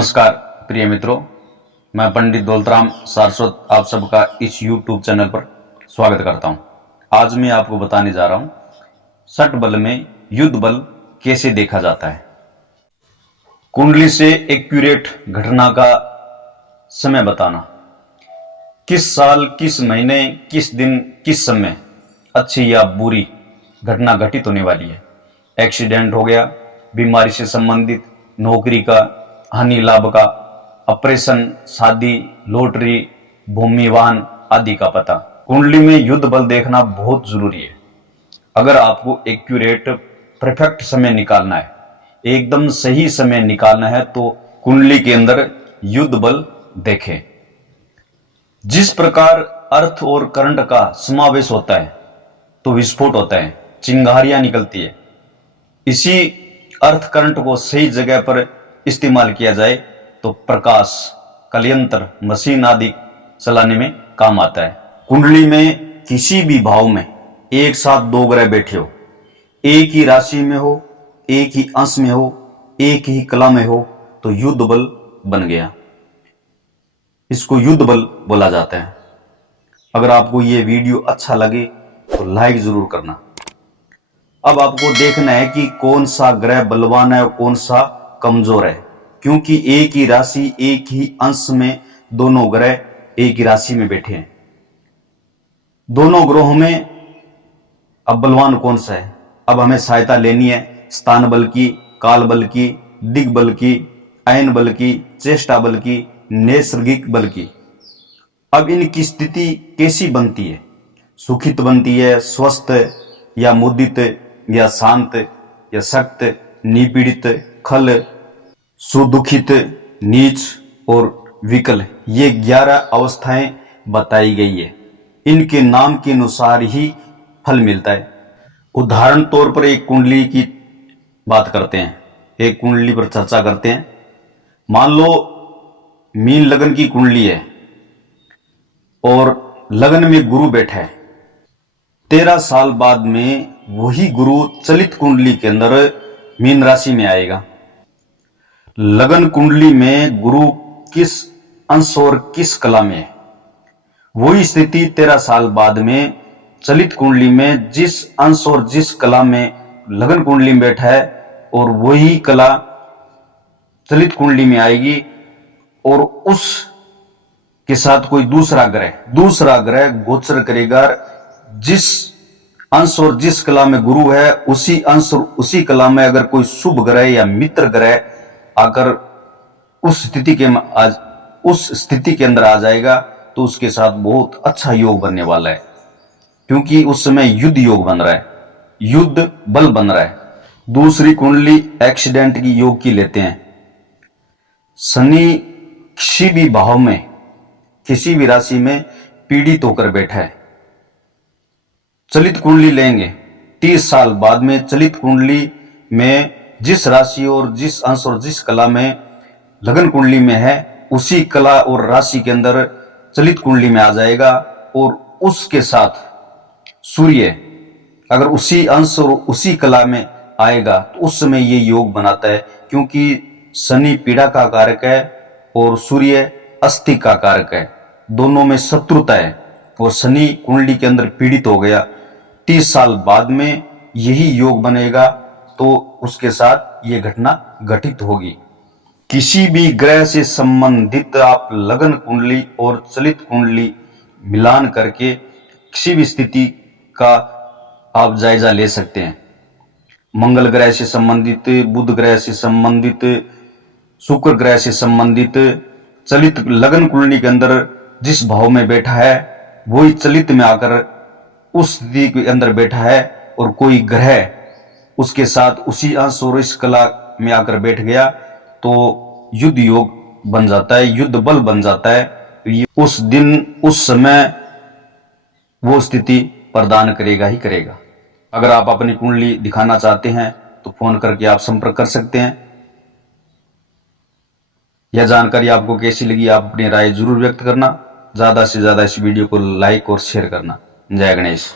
नमस्कार प्रिय मित्रों, मैं पंडित दौलतराम सारस्वत आप सबका इस YouTube चैनल पर स्वागत करता हूं। आज मैं आपको बताने जा रहा हूं सठ बल में युद्ध बल कैसे देखा जाता है। कुंडली से एक्यूरेट घटना का समय बताना, किस साल, किस महीने, किस दिन, किस समय अच्छी या बुरी घटना घटित होने वाली है। एक्सीडेंट हो गया, बीमारी से संबंधित, नौकरी का, हानि लाभ का, ऑपरेशन, शादी, लॉटरी, भूमि वाहन आदि का पता। कुंडली में युद्ध बल देखना बहुत जरूरी है। अगर आपको एक्यूरेट परफेक्ट समय निकालना है, एकदम सही समय निकालना है, तो कुंडली के अंदर युद्ध बल देखें। जिस प्रकार अर्थ और करंट का समावेश होता है तो विस्फोट होता है, चिंगारियां निकलती है। इसी अर्थ करंट को सही जगह पर इस्तेमाल किया जाए तो प्रकाश, कलयंत्र, मशीन आदि चलाने में काम आता है। कुंडली में किसी भी भाव में एक साथ दो ग्रह बैठे हो, एक ही राशि में हो, एक ही अंश में हो, एक ही कला में हो, तो युद्ध बल बन गया। इसको युद्ध बल बोला जाता है। अगर आपको ये वीडियो अच्छा लगे तो लाइक जरूर करना। अब आपको देखना है कि कौन सा ग्रह बलवान है और कौन सा कमजोर है, क्योंकि एक ही राशि, एक ही अंश में दोनों ग्रह एक ही राशि में बैठे हैं। दोनों ग्रहों में अब बलवान कौन सा है, अब हमें सहायता लेनी है स्थान बल की, काल बल की, दिग बल की, अयन बल की, चेष्टा बल की, नैसर्गिक बल की। अब इनकी स्थिति कैसी बनती है? सुखित बनती है, स्वस्थ या मुदित या शांत या सख्त, निपीड़ित, खल, सुदुखित, नीच और विकल, ये 11 अवस्थाएं बताई गई है। इनके नाम के अनुसार ही फल मिलता है। उदाहरण तौर पर एक कुंडली की बात करते हैं, एक कुंडली पर चर्चा करते हैं। मान लो मीन लगन की कुंडली है और लगन में गुरु बैठा है। 13 साल बाद में वही गुरु चलित कुंडली के अंदर मीन राशि में आएगा। लगन कुंडली में गुरु किस अंश और किस कला में है, वही स्थिति 13 साल बाद में चलित कुंडली में जिस अंश और जिस कला में लगन कुंडली में बैठा है और वही कला चलित कुंडली में आएगी, और उस के साथ कोई दूसरा ग्रह गोचर करेगा। जिस अंश और जिस कला में गुरु है, उसी अंश और उसी कला में अगर कोई शुभ ग्रह या मित्र ग्रह आकर उस स्थिति के अंदर आ जाएगा तो उसके साथ बहुत अच्छा योग बनने वाला है, क्योंकि उस समय युद्ध योग बन रहा है, युद्ध बल बन रहा है। दूसरी कुंडली एक्सीडेंट की योग की लेते हैं। शनि किसी भी भाव में, किसी भी राशि में पीड़ित होकर बैठा है। चलित कुंडली लेंगे, 30 साल बाद में चलित कुंडली में जिस राशि और जिस अंश और जिस कला में लगन कुंडली में है, उसी कला और राशि के अंदर चलित कुंडली में आ जाएगा, और उसके साथ सूर्य अगर उसी अंश और उसी कला में आएगा तो उस समय ये योग बनाता है, क्योंकि शनि पीड़ा का कारक है और सूर्य अस्थि का कारक है। दोनों में शत्रुता है और शनि कुंडली के अंदर पीड़ित हो गया। 30 साल बाद में यही योग बनेगा तो उसके साथ ये घटना घटित होगी। किसी भी ग्रह से संबंधित आप लगन कुंडली और चलित कुंडली मिलान करके किसी भी स्थिति का आप जायजा ले सकते हैं। मंगल ग्रह से संबंधित, बुध ग्रह से संबंधित, शुक्र ग्रह से संबंधित, चलित लगन कुंडली के अंदर जिस भाव में बैठा है वही चलित में आकर उस स्थिति के अंदर बैठा है, और कोई ग्रह उसके साथ उसी अंश और इस कला में आकर बैठ गया तो युद्ध योग बन जाता है, युद्ध बल बन जाता है। तो ये उस दिन, उस समय वो स्थिति प्रदान करेगा ही करेगा। अगर आप अपनी कुंडली दिखाना चाहते हैं तो फोन करके आप संपर्क कर सकते हैं। यह जानकारी आपको कैसी लगी, आप अपनी राय जरूर व्यक्त करना। ज्यादा से ज्यादा इस वीडियो को लाइक और शेयर करना। जय गणेश।